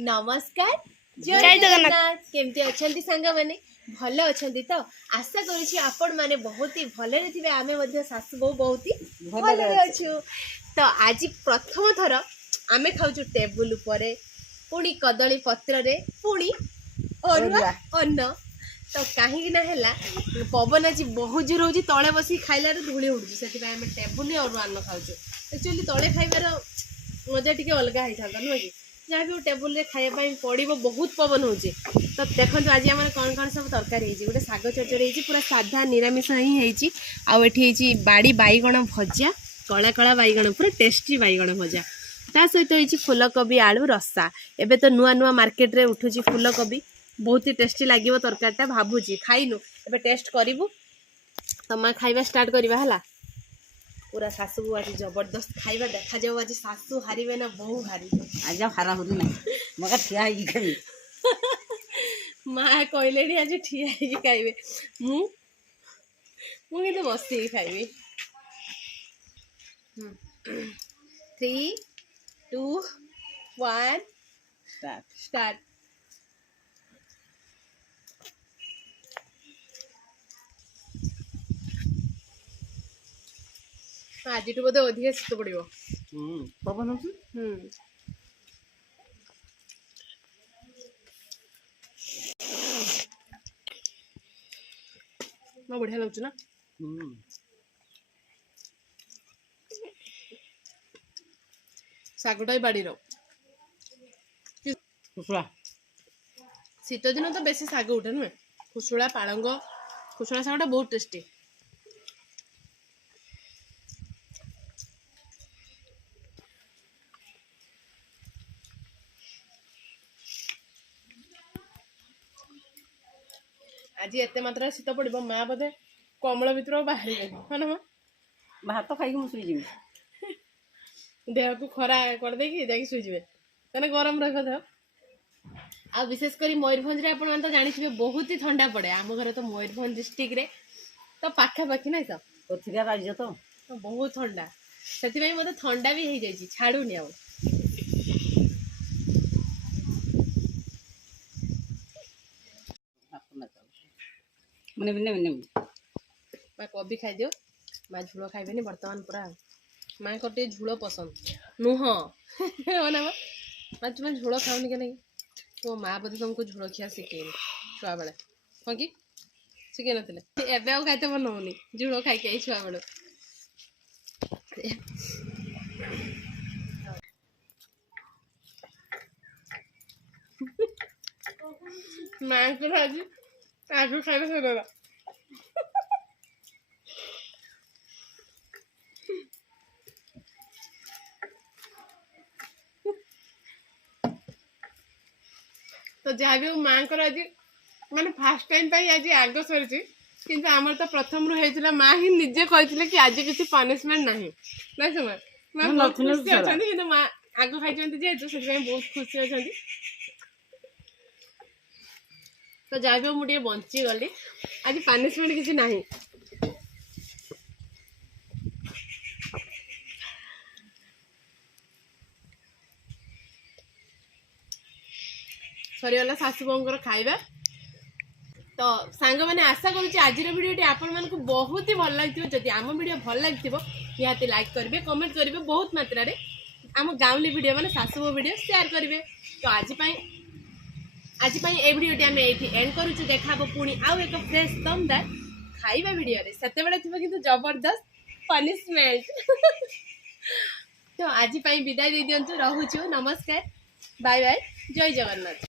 नमस्कार जय जगन्नाथ केमती अछंती सांग माने भल अछंती तो आशा करूची आपण माने बहुत ही भले रे थिबे आमे मध्ये सासु बहु बहुत ही भले अछु तो आज प्रथम थर आमे खाउछु टेबल ऊपर पुणी कदली पत्र रे पुणी अरुआ अन्न तो कहीं ना है पवन आज बहुत जोर हो तले बस खाइल धूली उड़ू से आम टेबुल अरुआ अन्न खाऊँ एक्चुअली तले खाइबार मजा टी अलग होता नुह कि जहाँ भी टेबुल रे खायापाई पड़ो बहुत पवन हो तो देखो आज आम कौन कौन सब तरकारी गोटे शाग चरचरी पूरा साधा निरामिष ही आठी बाड़ी बैगण भजा कला कला बैगण पूरा टेस्टी बैगण भजा ता सहित होती फूलकोबी आलू रसा एबे तो नुआ नुआ मार्केट रे उठुची फूलकोबी बहुत ही टेस्टी लगे तरकारीटा भावुची खाइनु एबे टेस्ट करिवु तमा खाइबा स्टार्ट करवा है पूरा सासु को आज जबरदस्त खाइबा देखा जाओ आज सासु हारिबे ना बहु हारिबे आज हारा हुरी ना मगा ठिया ही खाई माँ कहले आज ठिया ही खाइबे मु मु किंतु बसी खाइबे 3 2 1 स्टार्ट आज बोधे अधिक शीत पड़ो पवन बढ़िया लगुच ना शागटा बाड़ी शीत दिन तो बेसी शाग उठे नुहे खुशुला पालंग खुशुला शागटा बहुत टेस्टी आज एते मात्रा शीत पड़ो माँ बोधे कमल भर बाहर हाँ ना माँ भात खाई मुझे देह को खरा करदे कि शुईजे तेने गरम रख देह आ विशेषकर मयूरभंज रे आपण तो जानी बहुत ही ठंडा पड़े आम घर तो मयूरभंज डिस्ट्रिक्ट रे तो पाखापाखि ना तो राज्य तो बहुत ठंडा से मत ठंडा भी हो जाए छाड़ूनी आ माँ कभी खाईदियो माँ झूल खाइबे बर्तमान पूरा माँ को झूल पसंद नुह ना माँ तुम्हें झूल खाऊनी के नहीं तो माँ बोधे तुमको झूल खिया शिखेनि छुआ बेले हाँ कि शिखे नथिले एबे आ खाइते मन होनी झूल खाई छुआ बेले माँ को आज आलू खाइबे सदा तो जहाँ भी माँ को आज माने फास्ट टाइम आज आग सरी कि आमर तो प्रथम रू माँ ही निजे कहते कि आज किसी पनिशमेंट ना ना समय माँ बहुत खुशी अच्छा माँ आग खाई जेहेतु से बहुत खुशी अच्छा तो जहाँ भी मुझे बंची गली आज पनिशमेंट किसी ना सरीगला सासु बोर खाइबा तो सांग मैंने आशा करुँच आज भिडियो आपण मानक बहुत ही भल लगे जदि आम भिडियो भल लगे निहाती लाइक करेंगे कमेंट करेंगे बहुत मात्रा रे आम गाँवली भिडियो माने सासु भिडियो शेयर करेंगे तो आज ए भिडियो आम ये एंड करुचु देखा पुणी आउ एक फ्रेश दमदार खाइबा भिडियो रे सेते बेले थिबो किंतु जबरदस्त पनिशमेंट तो आज विदाय दे दियंतु रहुछु नमस्कार बाय बाय जय जगन्नाथ।